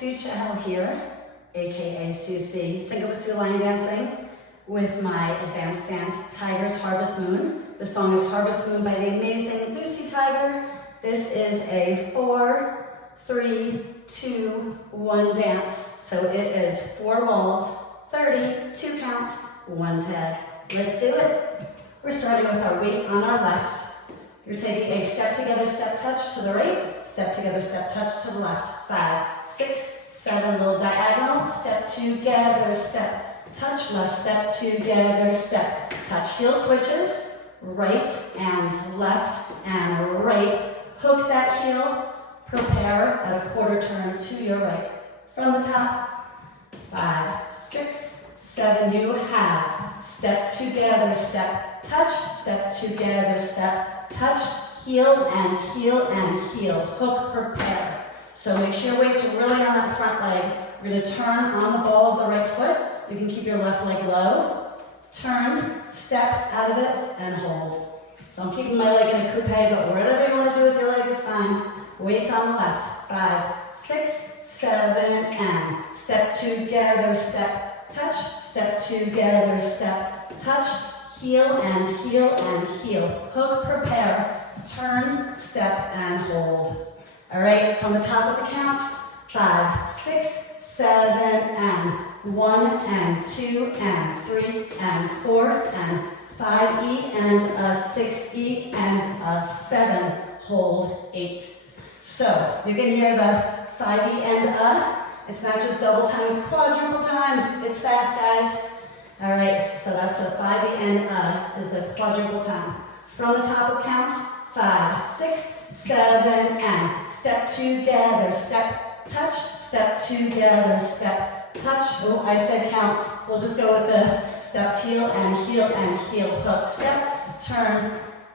Czechel here, aka Susie, single Sue line dancing with my advanced dance Tiger's Harvest Moon. The song is Harvest Moon by the amazing Lucie Tiger. This is a 4, 3, 2, 1 dance. So it is 4 walls, 30, 2 counts, 1 tag. Let's do it. We're starting with our weight on our left. You're taking a step together, step touch to the right, step together, step touch to the left. 5, 6, 7, little diagonal, step together, step, touch, left step together, step, touch. Heel switches, right and left and right. Hook that heel, prepare at a quarter turn to your right. From the top, 5, 6, 7, you have step together, step, touch, step together, step, touch, heel and heel and heel, hook, prepare. So make sure your weight's really on that front leg. We're going to turn on the ball of the right foot. You can keep your left leg low, turn, step out of it, and hold. So I'm keeping my leg in a coupe, but whatever you want to do with your leg is fine. Weight's on the left. 5, 6, 7, and step together, step, touch, step together, step, touch, heel and heel and heel. Hook, prepare, turn, step, and hold. All right, from the top of the counts, 5, 6, 7, and 1, and 2, and 3, and 4, and 5E, and a 6E, and a 7, hold, 8. So, you can hear the 5E and a. It's not just double time, it's quadruple time. It's fast, guys. All right, so that's the 5E and a is the quadruple time. From the top of counts, 5, 6, 7, and step together, step, touch, step together, step, touch. Oh, I said counts. We'll just go with the steps, heel and heel and heel, hook, step, turn,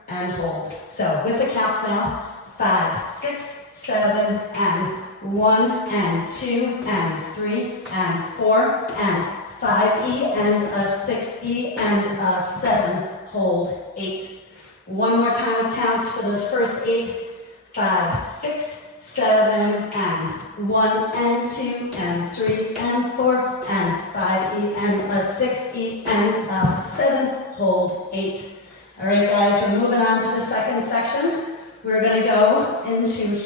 and hold. So with the counts now, 5, 6, 7, and 1, and 2, and 3, and 4, and 5E, and a 6E, and a 7, hold, 8. One more time of counts for those first 8. 5, 6, 7, and 1, and 2, and 3, and 4, and 5E, and a 6E, and a 7, hold, 8. All right, guys, we're moving on to the second section. We're going to go into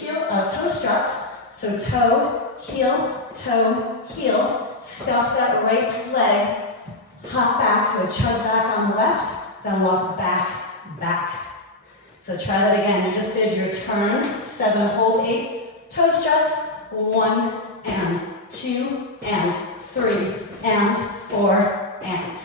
toe struts. So toe, heel, stuff that right leg, hop back, so chug back on the left, then walk back, back. So try that again. You just did your turn, 7, hold, 8, toe struts, 1, and 2, and 3, and 4, and.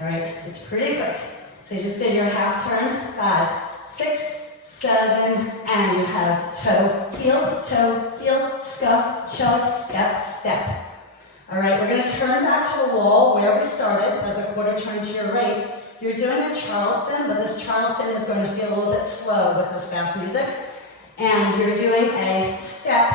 All right, it's pretty quick. So you just did your half turn, 5, 6, 7, and you have toe, heel, scuff, chug, step, step. All right, we're going to turn back to the wall where we started. That's a quarter turn to your right. You're doing a Charleston, but this Charleston is going to feel a little bit slow with this fast music. And you're doing a step,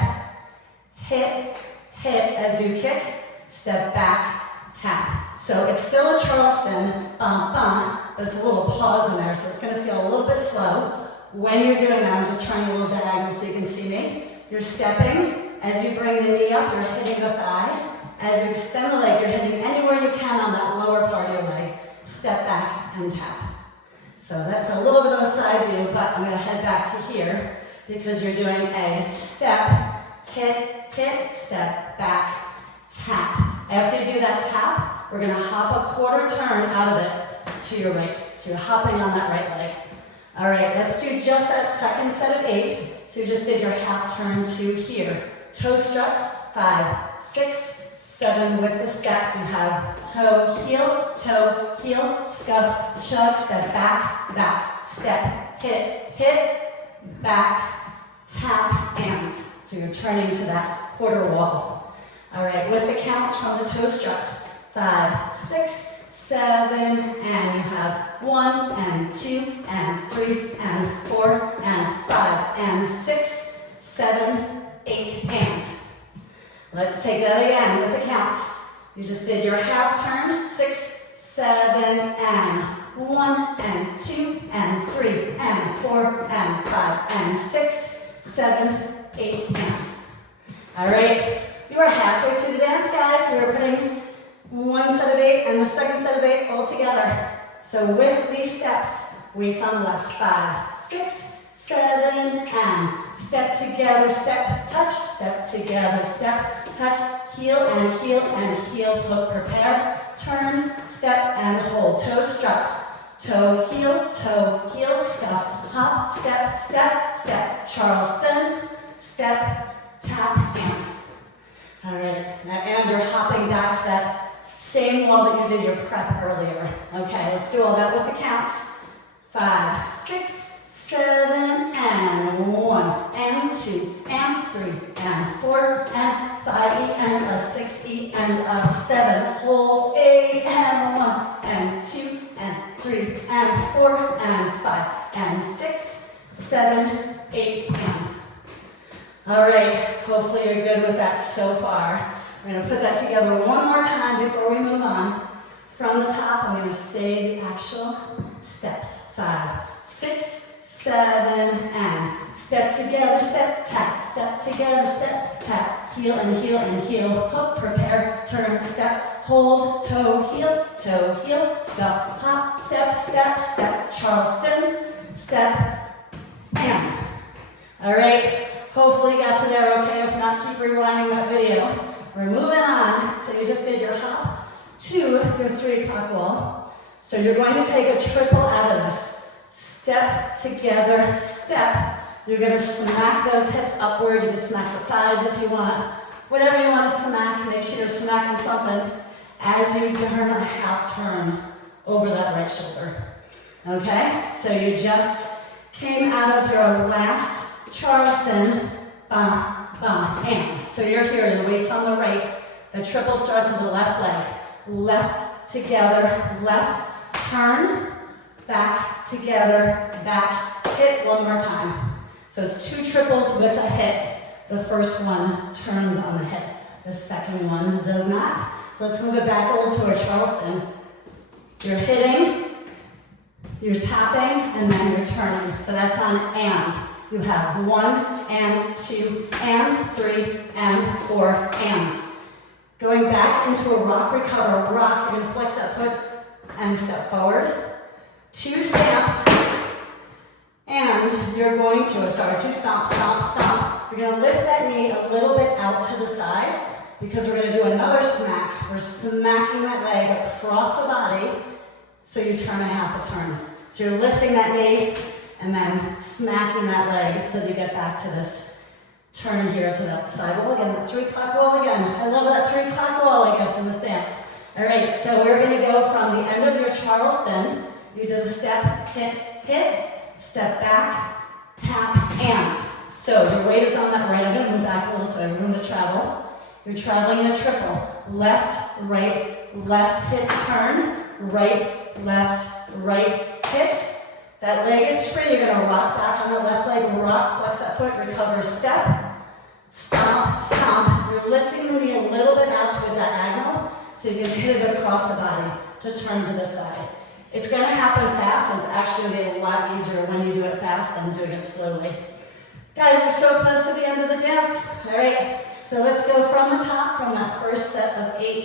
hit as you kick, step back, tap. So it's still a Charleston, but it's a little pause in there, so it's going to feel a little bit slow. When you're doing that, I'm just trying a little diagonal so you can see me. You're stepping. As you bring the knee up, you're hitting the thigh. As you extend the leg, you're hitting anywhere you can on that lower part of your leg. Step back and tap. So that's a little bit of a side view, but I'm going to head back to here because you're doing a step, hit, step, back, tap. After you do that tap, we're going to hop a quarter turn out of it to your right. So you're hopping on that right leg. All right, let's do just that second set of 8. So you just did your half turn to here. Toe struts, 5, 6, 7 with the steps. You have toe, heel, scuff, chug, step back, back, step, hit, back, tap, and. So you're turning to that quarter wall. All right, with the counts from the toe struts, 5, 6, 7, and you have 1, and 2, and 3, and 4, and 5, and 6, 7, 8, and. Let's take that again with the counts. You just did your half turn, 6, 7, and 1, and 2, and 3, and 4, and 5, and 6, 7, 8, and. All right, you are halfway through the dance, guys. We are putting one set of 8 and the second set of 8 all together. So with these steps, weights on the left, 5, 6, 7, and step together, step, touch, step together, step, touch, heel and heel and heel, hook, prepare, turn, step and hold, toe struts, toe, heel, scuff, hop, step, step, step, Charleston, step, tap, and. All right, now and you're hopping back to that same wall that you did your prep earlier. Okay, let's do all that with the counts. 5, 6, 7, and 1, and 2, and 3, and 4, and 5, E, and a 6, E, and a 7, hold, 8, and 1, and 2, and 3, and 4, and 5, and 6, 7, 8, and. All right, hopefully you're good with that so far. We're going to put that together one more time before we move on. From the top, I'm going to say the actual steps. 5, 6, 7, and step together, step, tap, step together, step, tap, heel and heel and heel, hook, prepare, turn, step, hold, toe, heel, scuff, hop, step, step, step, Charleston, step, and. All right, hopefully you got to there okay. If not, keep rewinding that video. We're moving on. So you just did your hop to your 3 o'clock wall. So you're going to take a triple out of this. Step together, step. You're going to smack those hips upward. You can smack the thighs if you want. Whatever you want to smack, make sure you're smacking something as you turn a half turn over that right shoulder. Okay? So you just came out of your last Charleston, and. So you're here, the weight's on the right. The triple starts with the left leg. Left, together, left, turn, back, together, back, hit one more time. So it's 2 triples with a hit. The first one turns on the hit. The second one does not. So let's move it back a little to a Charleston. You're hitting, you're tapping, and then you're turning. So that's on and. You have 1, and 2, and 3, and 4, and. Going back into a rock recover. Rock, you're going to flex that foot and step forward. 2 stamps, and you're going to, 2 stomp, stomp, stomp. You're going to lift that knee a little bit out to the side because we're going to do another smack. We're smacking that leg across the body so you turn a half a turn. So you're lifting that knee and then smacking that leg so that you get back to this turn here to that side wall again, that 3 o'clock wall again. I love that 3 o'clock wall, I guess, in this dance. All right, so we're going to go from the end of your Charleston. You did a step, hit, hit, step back, tap, and. So your weight is on that right. I'm going to move back a little so I have room to travel. You're traveling in a triple. Left, hit, turn. Right, hit. That leg is free. You're going to rock back on the left leg. Rock, flex that foot, recover, step. Stomp, stomp. You're lifting the knee a little bit out to a diagonal so you can hit it across the body to turn to the side. It's going to happen fast. It's actually going to be a lot easier when you do it fast than doing it slowly. Guys, we're so close to the end of the dance. All right, so let's go from the top, from that first set of 8.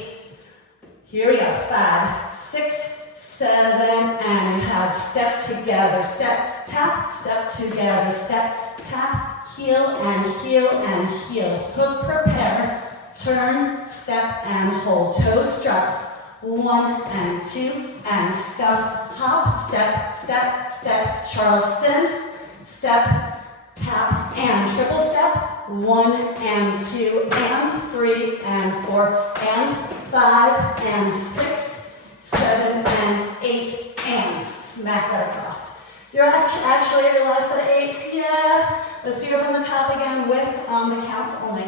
Here we go. 5, 6, 7, and you have step together, step, tap, step together, step, tap, heel and heel and heel. Hook, prepare, turn, step, and hold. Toe struts. 1 and 2, and scuff, hop, step, step, step, Charleston, step, tap, and triple step. 1 and 2, and 3, and 4, and 5, and 6, 7, and 8, and smack that across. You're actually at your last set of 8. Yeah. Let's do it from the top again with the counts only.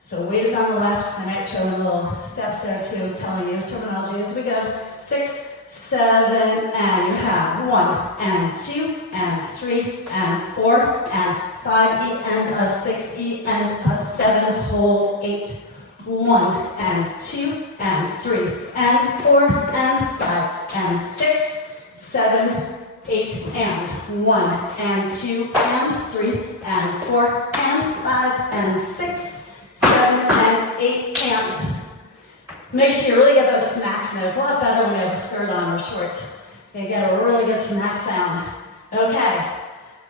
So weight is on the left. I might throw in little steps there too, telling you terminology as we go. 6, 7, and you have 1, and 2, and 3, and 4, and 5, E, and a 6, E, and a 7, hold 8. 1, and 2, and 3, and 4, and 5, and 6, 7, 8, and 1, and 2, and 3, and 4, and 5, and 6, Make sure you really get those smacks in there. It's a lot better when you have a skirt on or shorts. You get a really good smack sound. Okay,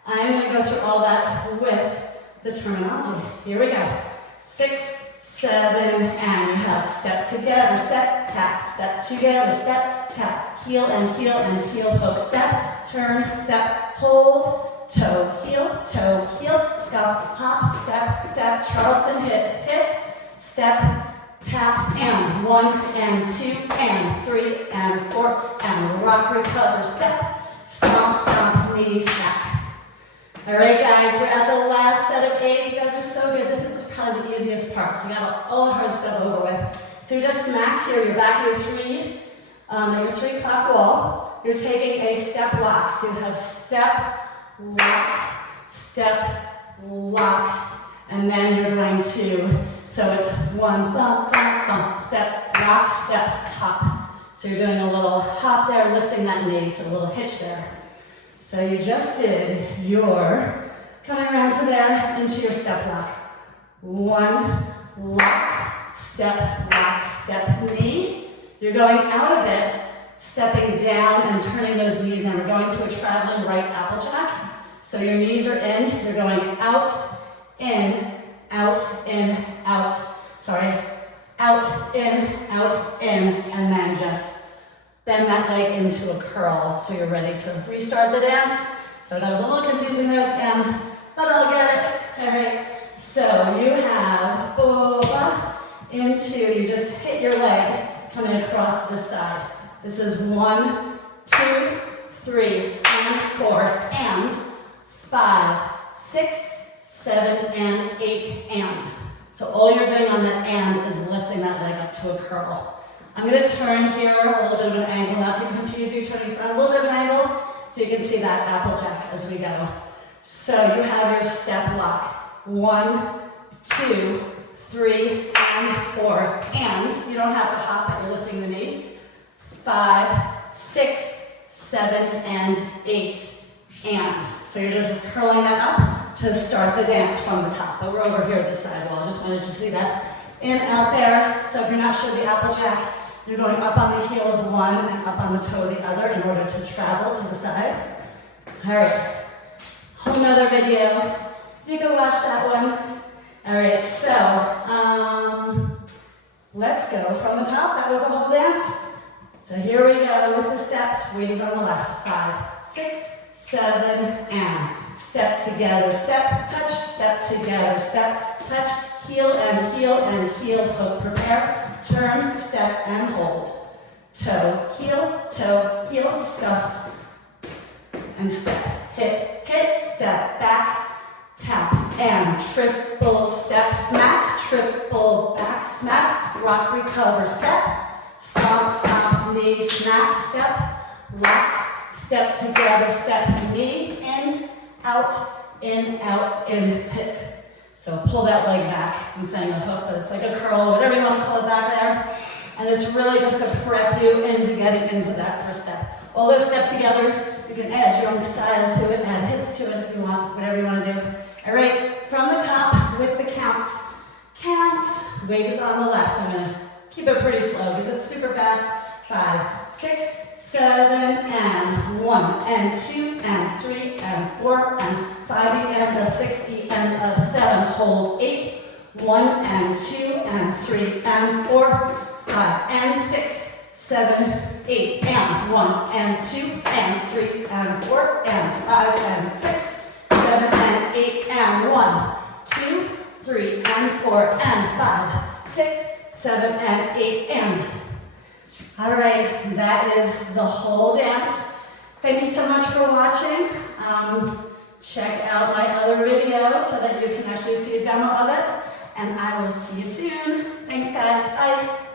I'm going to go through all that with the terminology. Here we go. 6, 7, and you have step together, step, tap, step together, step, tap, heel and heel and heel, hook, step, turn, step, hold, toe, heel, scuff, hop, step, step, Charleston, hip, step, tap, and 1, and 2, and 3, and 4, and rock, recover, step, stomp, stomp, knee, snap. All right, guys, we're at the last set of 8. You guys are so good. This is probably the easiest part, so we got all the hard stuff over with. So you just smacked here. You're back at your 3 o'clock wall. You're taking a step lock. So you have step, lock, and then you're going to, so it's 1, bump, bump, bump, step, lock, step, hop. So you're doing a little hop there, lifting that knee, so a little hitch there. So you just did your, coming around to there, into your step lock. 1, lock, step, knee. You're going out of it, stepping down and turning those knees in. We're going to a traveling right applejack. So your knees are in, you're going out, in, out, in, out. Sorry, out, in, and then just bend that leg into a curl so you're ready to restart the dance. So that was a little confusing there again, but I'll get it. All right, so you have boba into, you just hit your leg coming across this side. This is 1, 2, 3, and 4, and 5, 6, 7, and 8, and. So all you're doing on that and is lifting that leg up to a curl. I'm going to turn here a little bit of an angle, not to confuse you, turning front a little bit of an angle so you can see that applejack as we go. So you have your step lock. 1, 2, 3, and 4, and you don't have to hop it, you're lifting the knee. 5, 6, 7, and 8, and. So you're just curling that up to start the dance from the top. But we're over here this side wall. I just wanted you to see that. In, out there. So if you're not sure the applejack, you're going up on the heel of one and up on the toe of the other in order to travel to the side. All right, whole nother video. You go watch that one. All right, so let's go from the top. That was the whole dance. So here we go with the steps. Weight is on the left. 5, 6, 7, and step together, step, touch, step together, step, touch, heel and heel, hook, prepare, turn, step, and hold. Toe, heel, scuff, and step. Hit, step, back, tap, and triple step, smack, triple back, smack, rock, recover, step, stomp, knee, smack, step, lock, step together, step, knee, in, out, in, hip. So pull that leg back. I'm saying a hook, but it's like a curl, whatever you want to call it back there. And it's really just to prep you into getting into that first step. All those step togethers, you can add your own style to it, add hips to it if you want, whatever you want to do. All right, from the top with the counts. Counts, weight is on the left. I'm going to keep it pretty slow because it's super fast. 5, 6, 7, and 1, and 2, and 3, and 4, and 5, the end of 6, the end of 7, hold 8, 1, and 2, and 3, and 4, 5, and 6, 7, 8, and 1, and 2, and 3, and 4, and 5, and 6, 7, and 8, and 1, 2, 3, and 4, and 5, 6, 7, and 8, and. All right, that is the whole dance. Thank you so much for watching. Check out my other video so that you can actually see a demo of it. And I will see you soon. Thanks, guys. Bye.